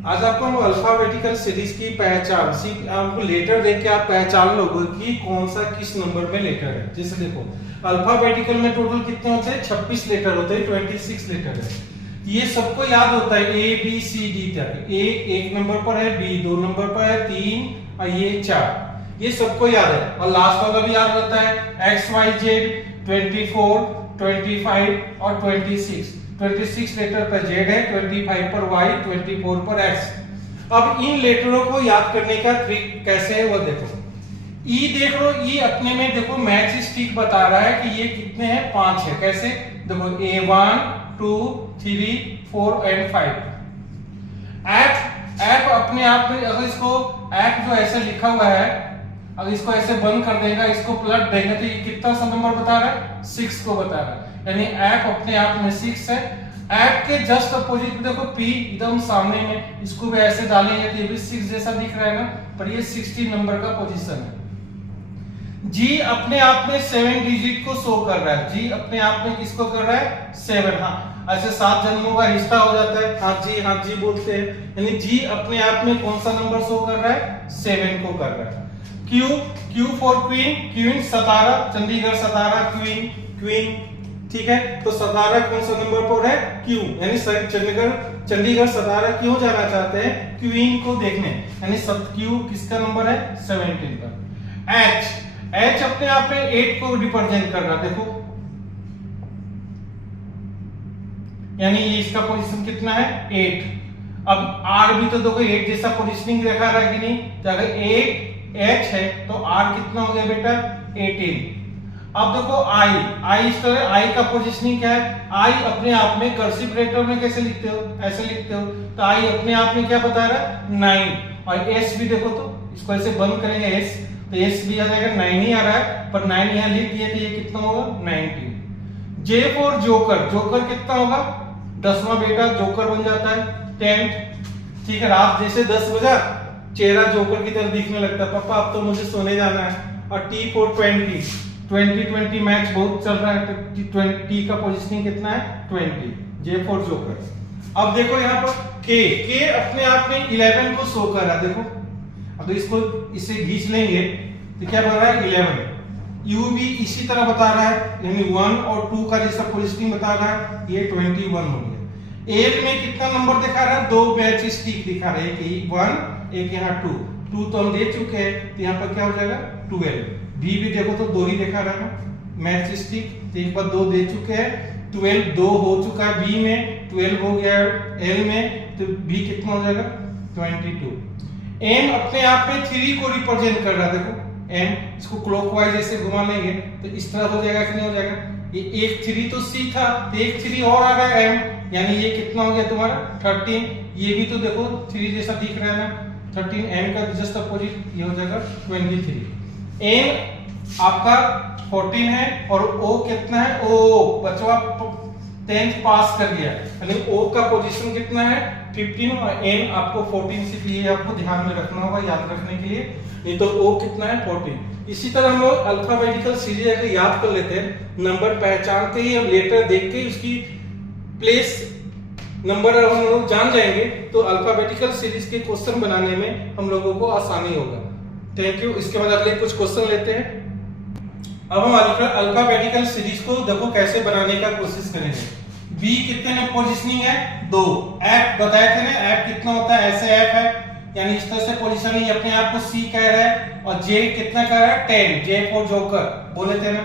आज आपको हम अल्फाबेटिकल सीरीज की पहचान आपको लेटर देख के आप पहचान लोगे कि कौन सा किस नंबर में लेटर है। जैसे देखो अल्फाबेटिकल में टोटल कितने होते हैं, 26 लेटर होते हैं, 26 लेटर है। ये सबको याद होता है ए बी सी डी तक। ए एक नंबर पर है, बी दो नंबर पर है, 3 और ये 4, ये सबको याद है। और लास्ट वाला भी याद रहता है, एक्स वाई जेड 24 25 और 26। 26 लेटर पर जेड है, 25 पर वाई, 24 पर एक्स। अब इन लेटरों को याद करने का ट्रिक कैसे है वो देखो। ई देख लो, ई अपने में देखो मैच स्टिक बता रहा है कि ये कितने हैं, 5 है। कैसे देखो, A1 2 3 4 एंड 5। ऐप अपने आप में अगर इसको ऐप जो ऐसे लिखा हुआ है, अगर इसको ऐसे बंद कर देगा, इसको पलट देंगे तो ये कितना सा नंबर बता रहा है, 6 को बता रहा है। यानी ऐप अपने आप में 6 है। ऐप के जस्ट अपोजिट में देखो पी एकदम सामने में, इसको भी ऐसे डालेंगे तो ये भी 6 जैसा दिख रहा है ना, पर ये 16 नंबर का पोजीशन है। जी अपने आप में 7 डिजिट को शो कर रहा है। जी अपने आप में किसको कर रहा है, 7। हाँ ऐसे 7 जन्मों का रिश्ता हो जाता है, हाँ जी बोलते हैं। यानी जी अपने आप में कौन सा नंबर शो कर रहा है, 7 को कर रहा है। Q for queen, queen 17, Chandigarh 17 queen, ठीक है। तो 17 कौन सा नंबर पर है, क्यू। यानी चंडीगढ़ 17 क्यों जाना चाहते हैं, क्वीन को देखने। यानी क्यू किसका नंबर है, 17 पर। एच अपने आप में 8 को रिप्रेजेंट कर रहा है, देखो। यानी इसका पोजीशन कितना है, 8। अब आर भी तो देखो 8 जैसा पोजीशनिंग दिखा रहा है कि नहीं, तो अगर 8 एच है तो आर कितना हो गया बेटा, 18। अब देखो आई इस तरह, आई का पोजीशनिंग क्या है, आई अपने आप में कर्सिव लेटर में कैसे लिखते हो, ऐसे लिखते हो। तो आई अपने आप में क्या बता रहा है, 9। और एस भी देखो, तो इसको ऐसे बंद करेंगे एस, तो एस भी आ जाएगा, 9 ही आ रहा है, पर 9 यहां लिख दिए तो ये कितना होगा, 19। जे फॉर जोकर, जोकर कितना होगा, 10वां बेटा, जोकर बन जाता है 10। ठीक है, रात जैसे 10 बजा, चेहरा जोकर की तरह दिखने लगता है, पापा अब तो मुझे सोने जाना है। और टी फॉर 20 मैच बहुत चल रहा है, तो टी का पोजीशनिंग कितना है, 20। J for joker. अब देखो यहाँ पर के अपने आप में 11 को शो कर रहा है, देखो। अब तो इसको इसे खींच लेंगे तो क्या बन रहा है, 11। यू भी इसी तरह बता रहा है, यानी 1 और 2 का जैसा पोजीशनिंग बता रहा है, ये 21 हो गया। एक में कितना नंबर दिखा रहा है, 2 मैच स्टिक दिखा रहा है, एक 1 एक यहाँ 2 तो हम दे चुके हैं, तो यहाँ पर क्या हो जाएगा, 12। बी भी देखो तो 2 ही दिखा रहा है मैच स्टिक, तो एक बार 2 दे चुके हैं, 12 2 हो चुका है बी में, 12 हो गया एल में, तो बी कितना हो जाएगा, 22। एम अपने आप में 3 को रिप्रेजेंट कर रहा है, देखो एम, इसको क्लॉकवाइज ऐसे घुमा लेंगे तो इस तरह हो जाएगा कि नहीं हो जाएगा। ये एक 3 तो सी था, तो एक 3 और आ रहा है एम, यानी ये कितना हो गया तुम्हारा, 13। ये भी तो देखो 3 जैसा दिख रहा है ना, 13। एम का जस्ट अपोजिट ये हो जाएगा 23। एम आपका 14 है, और ओ कितना है, ओ बचवा 10th पास कर गया, यानी ओ का पोजीशन कितना है, 15। और एम आपको 14 से, ये आपको ध्यान में रखना होगा याद रखने के लिए, नहीं तो ओ कितना है, 14। इसी तरह हम लोग अल्फाबेटिकल सीरीज अगर याद कर लेते हैं, नंबर पहचानते ही, हम लेटर देख के उसकी प्लेस नंबर हम लोग जान जाएंगे, तो अल्फाबेटिकल सीरीज के क्वेश्चन बनाने में हम लोगों को आसानी होगा। Thank you. इसके बाद अगले कुछ क्वेश्चन लेते हैं। अब हम अल्फाबेटिकल सीरीज को देखो कैसे बनाने का कोशिश करेंगे। बी कितने में पोजीशनिंग है, 2। एफ बताए थे ना, एफ कितना होता है, ऐसे एफ है, यानी इस तरह से पोजीशनिंग अपने आप को सी कह रहा है। और जे कितना कह रहा है, 10, जे फॉर जोकर बोले थे ना।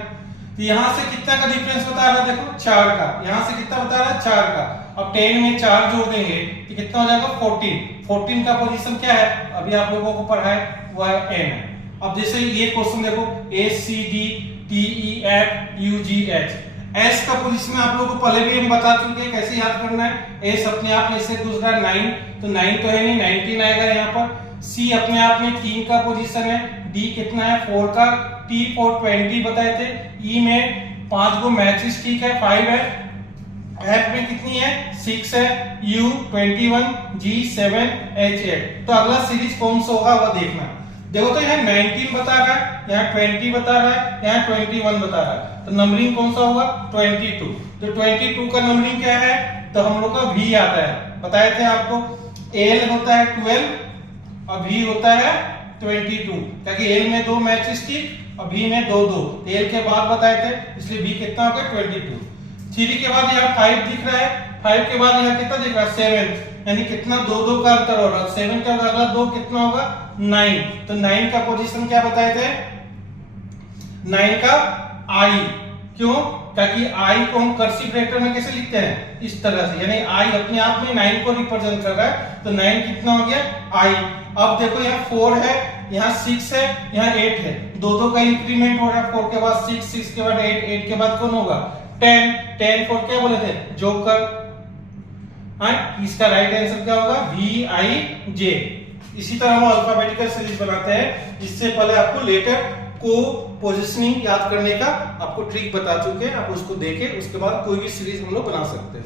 तो यहां से कितना का डिफरेंस बता रहा है, देखो 4 का, यहां से कितना बता रहा है, 4 का। अब 10 में 4 जोड़ देंगे तो कितना हो जाएगा, 14। 14 का पोजीशन क्या है, अभी आप लोगों को पढ़ाए वो है एन है। अब जैसे ये क्वेश्चन देखो, A C D T E F U G H, S का पोजीशन आप लोगों को पहले भी हम बता चुके हैं कैसे याद करना है। एस अपने आप में से दूसरा 9, तो 9 तो है नहीं, 19 आएगा यहाँ पर। सी अपने आप में 3 का पोजीशन है, डी कितना है, 4 का, टी फॉर 20 बताए थे, ई में 5 को मैचेस ठीक है, 5 है। एफ में कितनी है, 6 है, यू 21, जी 7, एच 8। तो अगला सीरीज कौन सा होगा वो देखना। देखो तो यहाँ 19 बता रहा है, यहाँ 20 बता रहा है, यहाँ 21 बता रहा है, तो नंबरिंग कौन सा होगा, 22। तो 22 का नंबरिंग क्या है, तो हम लोग का भी आता है, बताए थे आपको। L होता है 12 और V होता है 22, ताकि L में 2 मैच स्टिक और V में 2 2, L के बाद बताए थे, इसलिए V कितना होगा 22। 3 के बाद यहाँ 5 दिख रहा है, 5 के बाद यहाँ कितना दिख रहा है 7, यानी कितना 2 2 का अंतर हो रहा है, 7 का अगला 2 कितना होगा 9, तो 9 का पोजीशन क्या बताए थे, 9 का I, क्यों, ताकि I को हम कर्सिव लेटर में कैसे लिखते हैं, इस तरह से, यानी I अपने आप में 9 को रिप्रेजेंट कर रहा है, तो 9 कितना हो गया I। अब देखो यहाँ 4 है, यहाँ 6 है, यहाँ 8 है, 2 2 का इंक्रीमेंट हो रहा है, 4 के बाद 6, 6 के बाद 8, 8 के बाद कौन होगा 10, 10 4 क्या बोले थे जोकर, इसका राइट आंसर क्या होगा VIJ। इसी तरह हम अल्फाबेटिकल सीरीज बनाते हैं, इससे पहले आपको लेटर को पोजीशनिंग याद करने का आपको ट्रिक बता चुके हैं, आप उसको देखें, उसके बाद कोई भी सीरीज हम लोग बना सकते हैं।